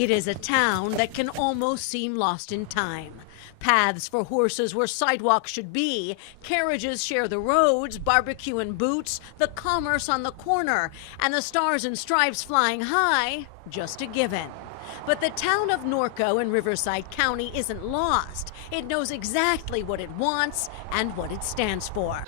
It is a town that can almost seem lost in time. Paths for horses where sidewalks should be, carriages share the roads, barbecue and boots, the commerce on the corner, and the stars and stripes flying high, just a given. But the town of Norco in Riverside County isn't lost. It knows exactly what it wants and what it stands for.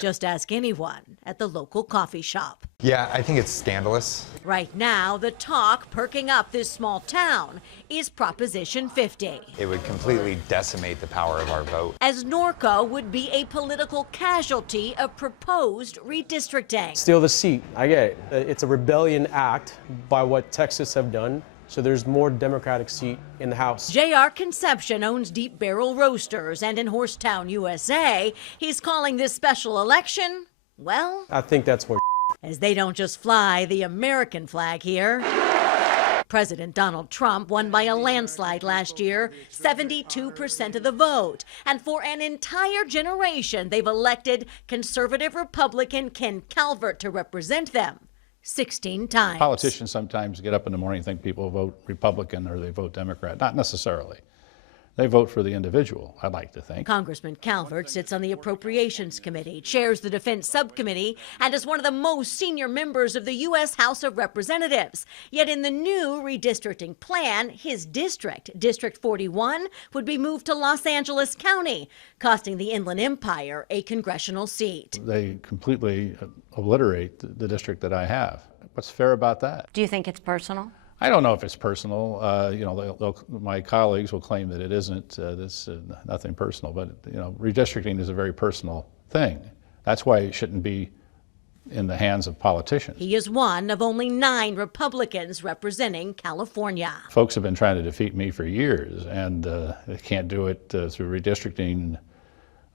Just ask anyone at the local coffee shop. Yeah, I think it's scandalous. Right now, the talk perking up this small town is Proposition 50. It would completely decimate the power of our vote. As Norco would be a political casualty of proposed redistricting. Steal the seat, I get it. It's a rebellion act by what Texas have done. So there's more Democratic seat in the House. J.R. Conception owns Deep Barrel Roasters, and in Horsetown, USA, he's calling this special election, well, I think that's more as they don't just fly the American flag here. President Donald Trump won by a landslide last year, 72% of the vote. And for an entire generation, they've elected conservative Republican Ken Calvert to represent them 16 times. Politicians sometimes get up in the morning and think people vote Republican or they vote Democrat. Not necessarily. They vote for the individual, I'd like to think. Congressman Calvert sits on the Appropriations Committee, chairs the Defense Subcommittee, and is one of the most senior members of the U.S. House of Representatives. Yet in the new redistricting plan, his district, District 41, would be moved to Los Angeles County, costing the Inland Empire a congressional seat. They completely obliterate the district that I have. What's fair about that? Do you think it's personal? I don't know if it's personal. My colleagues will claim that it isn't. This nothing personal, but redistricting is a very personal thing. That's why it shouldn't be in the hands of politicians. He is one of only 9 Republicans representing California. Folks have been trying to defeat me for years, and they can't do it through redistricting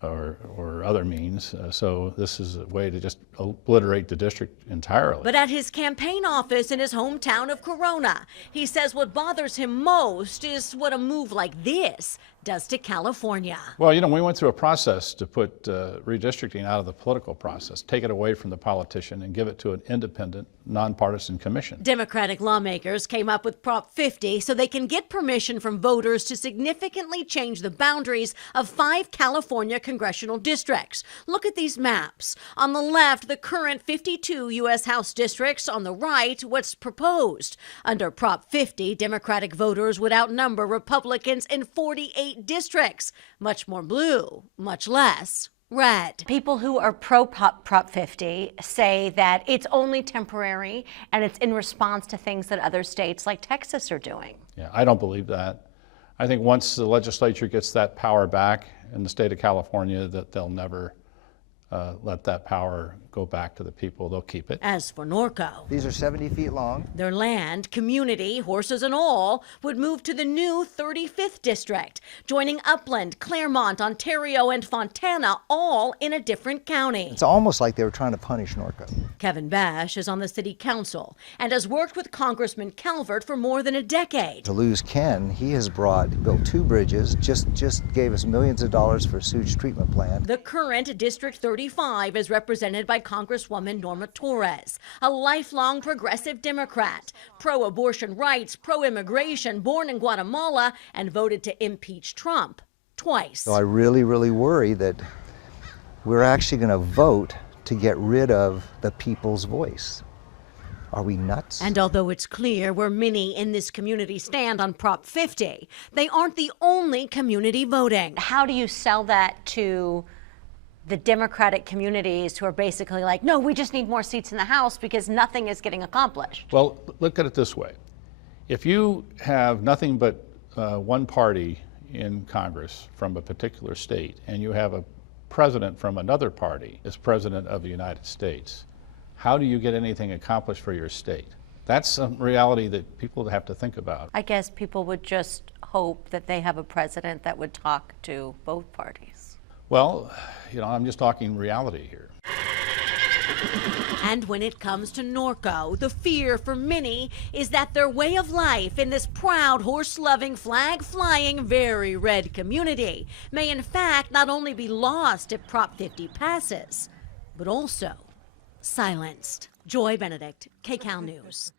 or other means. So this is a way to just obliterate the district entirely. But at his campaign office in his hometown of Corona, he says what bothers him most is what a move like this does to California. Well, we went through a process to put redistricting out of the political process, take it away from the politician and give it to an independent, nonpartisan commission. Democratic lawmakers came up with Prop 50 so they can get permission from voters to significantly change the boundaries of 5 California congressional districts. Look at these maps. On the left, the current 52 U.S. House districts. On the right, what's proposed. Under Prop 50, Democratic voters would outnumber Republicans in 48 districts. Much more blue, much less red. People who are pro-Prop 50 say that it's only temporary and it's in response to things that other states like Texas are doing. Yeah, I don't believe that. I think once the legislature gets that power back in the state of California, that they'll never let that power go back to the people. They'll keep it. As for Norco, these are 70 feet long. Their land, community, horses and all, would move to the new 35th district, joining Upland, Claremont, Ontario, and Fontana, all in a different county. It's almost like they were trying to punish Norco. Kevin Bash is on the city council and has worked with Congressman Calvert for more than a decade. To lose Ken, he has built 2 bridges, just gave us millions of dollars for a sewage treatment plant. The current District 35 is represented by Congresswoman Norma Torres, a lifelong progressive Democrat, pro-abortion rights, pro-immigration, born in Guatemala, and voted to impeach Trump twice. So I really, really worry that we're actually going to vote to get rid of the people's voice. Are we nuts? And although it's clear where many in this community stand on Prop 50, they aren't the only community voting. How do you sell that to the Democratic communities who are basically like, no, we just need more seats in the House because nothing is getting accomplished? Well, look at it this way. If you have nothing but one party in Congress from a particular state, and you have a president from another party as president of the United States, how do you get anything accomplished for your state? That's a reality that people have to think about. I guess people would just hope that they have a president that would talk to both parties. Well, I'm just talking reality here. And when it comes to Norco, the fear for many is that their way of life in this proud, horse-loving, flag-flying, very red community may in fact not only be lost if Prop 50 passes, but also silenced. Joy Benedict, KCAL News.